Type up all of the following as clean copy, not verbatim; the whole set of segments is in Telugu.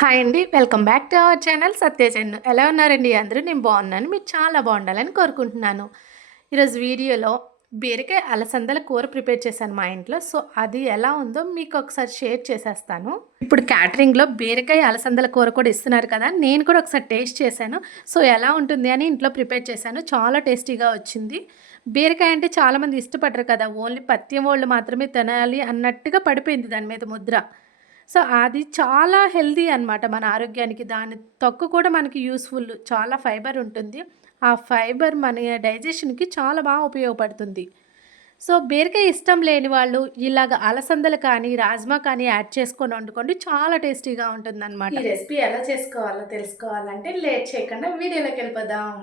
హాయ్ అండి. Welcome back to our channel Satya Chennu. ఎలా ఉన్నారండి అందరూ? నేను బాగున్నాను. మీరు చాలా బాగుండాలని కోరుకుంటున్నాను. ఈరోజు వీడియోలో బీరకాయ అలసందల కూర ప్రిపేర్ చేశాను మా ఇంట్లో. సో అది ఎలా ఉందో మీకు ఒకసారి షేర్ చేసేస్తాను. ఇప్పుడు క్యాటరింగ్లో బీరకాయ అలసందల కూర కూడా ఇస్తున్నారు కదా, నేను కూడా ఒకసారి టేస్ట్ చేశాను. సో ఎలా ఉంటుంది అని ఇంట్లో ప్రిపేర్ చేశాను. చాలా టేస్టీగా వచ్చింది. బీరకాయ అంటే చాలామంది ఇష్టపడరు కదా, ఓన్లీ పత్యం వాళ్ళు మాత్రమే తినాలి అన్నట్టుగా పడిపోయింది దాని మీద ముద్ర. సో అది చాలా హెల్తీ అనమాట మన ఆరోగ్యానికి. దాని తొక్కు కూడా మనకి యూస్ఫుల్, చాలా ఫైబర్ ఉంటుంది. ఆ ఫైబర్ మన డైజెషన్కి చాలా బాగా ఉపయోగపడుతుంది. సో బీరకాయ ఇష్టం లేని వాళ్ళు ఇలాగ అలసందలు కానీ రాజ్మా కానీ యాడ్ చేసుకొని వండుకోండి, చాలా టేస్టీగా ఉంటుందన్నమాట. ఈ రెసిపీ ఎలా చేసుకోవాలో తెలుసుకోవాలంటే లేట్ చేయకుండా వీడియోలోకి వెళ్ళిపోదాం.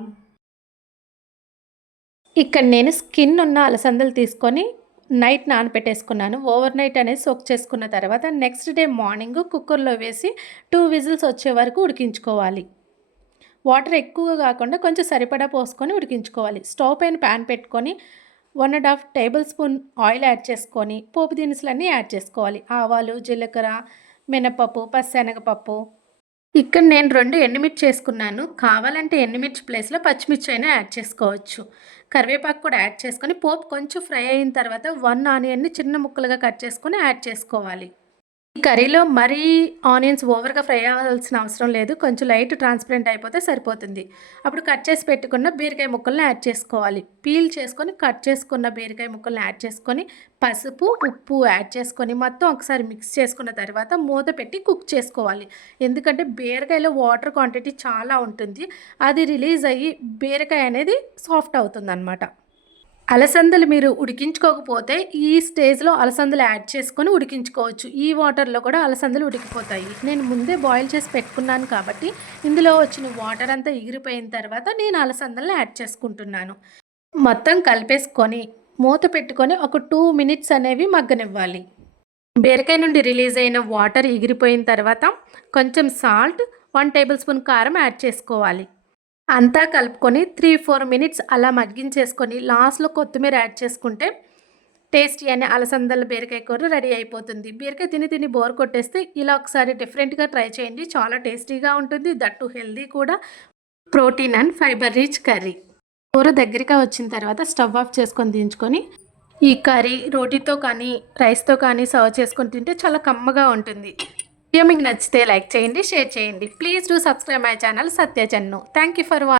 ఇక్కడ నేను స్కిన్ ఉన్న అలసందలు తీసుకొని నైట్ నానపెట్టేసుకున్నాను. ఓవర్ నైట్ అనేది సోక్ చేసుకున్న తర్వాత నెక్స్ట్ డే మార్నింగ్ కుక్కర్లో వేసి 2 విజిల్స్ వచ్చే వరకు ఉడికించుకోవాలి. వాటర్ ఎక్కువగా కాకుండా కొంచెం సరిపడా పోసుకొని ఉడికించుకోవాలి. స్టవ్ పైన ప్యాన్ పెట్టుకొని 1.5 టేబుల్ స్పూన్ ఆయిల్ యాడ్ చేసుకొని పోపు దినుసులన్నీ యాడ్ చేసుకోవాలి. ఆవాలు, జీలకర్ర, మినపప్పు, పచ్చెనగపప్పు. ఇక్కడ నేను 2 ఎండుమిర్చి చేసుకున్నాను. కావాలంటే ఎండుమిర్చి ప్లేస్లో పచ్చిమిర్చి అయినా యాడ్ చేసుకోవచ్చు. కరివేపాకు కూడా యాడ్ చేసుకొని పోపు కొంచెం ఫ్రై అయిన తర్వాత 1 ఆనియన్ని చిన్న ముక్కలుగా కట్ చేసుకొని యాడ్ చేసుకోవాలి. ఈ కర్రీలో మరీ ఆనియన్స్ ఓవర్గా ఫ్రై అవ్వాల్సిన అవసరం లేదు. కొంచెం లైట్ ట్రాన్స్పరెంట్ అయిపోతే సరిపోతుంది. అప్పుడు కట్ చేసి పెట్టుకున్న బీరకాయ ముక్కల్ని యాడ్ చేసుకోవాలి. పీల్ చేసుకొని కట్ చేసుకున్న బీరకాయ ముక్కల్ని యాడ్ చేసుకొని పసుపు, ఉప్పు యాడ్ చేసుకొని మొత్తం ఒకసారి మిక్స్ చేసుకున్న తర్వాత మూత పెట్టి కుక్ చేసుకోవాలి. ఎందుకంటే బీరకాయలో వాటర్ క్వాంటిటీ చాలా ఉంటుంది. అది రిలీజ్ అయ్యి బీరకాయ అనేది సాఫ్ట్ అవుతుందన్నమాట. అలసందలు మీరు ఉడికించుకోకపోతే ఈ స్టేజ్లో అలసందలు యాడ్ చేసుకొని ఉడికించుకోవచ్చు. ఈ వాటర్లో కూడా అలసందలు ఉడికిపోతాయి. నేను ముందే బాయిల్ చేసి పెట్టుకున్నాను కాబట్టి ఇందులో వచ్చిన వాటర్ అంతా ఎగిరిపోయిన తర్వాత నేను అలసందలను యాడ్ చేసుకుంటున్నాను. మొత్తం కలిపేసుకొని మూత పెట్టుకొని ఒక 2 మినిట్స్ అనేవి మగ్గనివ్వాలి. బీరకాయ నుండి రిలీజ్ అయిన వాటర్ ఎగిరిపోయిన తర్వాత కొంచెం సాల్ట్, 1 టేబుల్ స్పూన్ కారం యాడ్ చేసుకోవాలి. అంతా కలుపుకొని 3-4 మినిట్స్ అలా మగ్గించేసుకొని లాస్ట్లో కొత్తిమీర యాడ్ చేసుకుంటే టేస్టీ అనే అలసందల బీరకాయ కూర రెడీ అయిపోతుంది. బీరకాయ తిని తిని బోర్ కొట్టేస్తే ఇలా ఒకసారి డిఫరెంట్గా ట్రై చేయండి. చాలా టేస్టీగా ఉంటుంది. దట్టు హెల్దీ కూడా. Protein and fibre rich curry. కూర దగ్గరగా వచ్చిన తర్వాత స్టవ్ ఆఫ్ చేసుకొని దించుకొని ఈ కర్రీ రోటీతో కానీ రైస్తో కానీ సర్వ్ చేసుకొని తింటే చాలా కమ్మగా ఉంటుంది. వీడియో మీకు నచ్చితే లైక్ చేయండి, షేర్ చేయండి. Please do subscribe my channel Satya Chennu. Thank you for watching.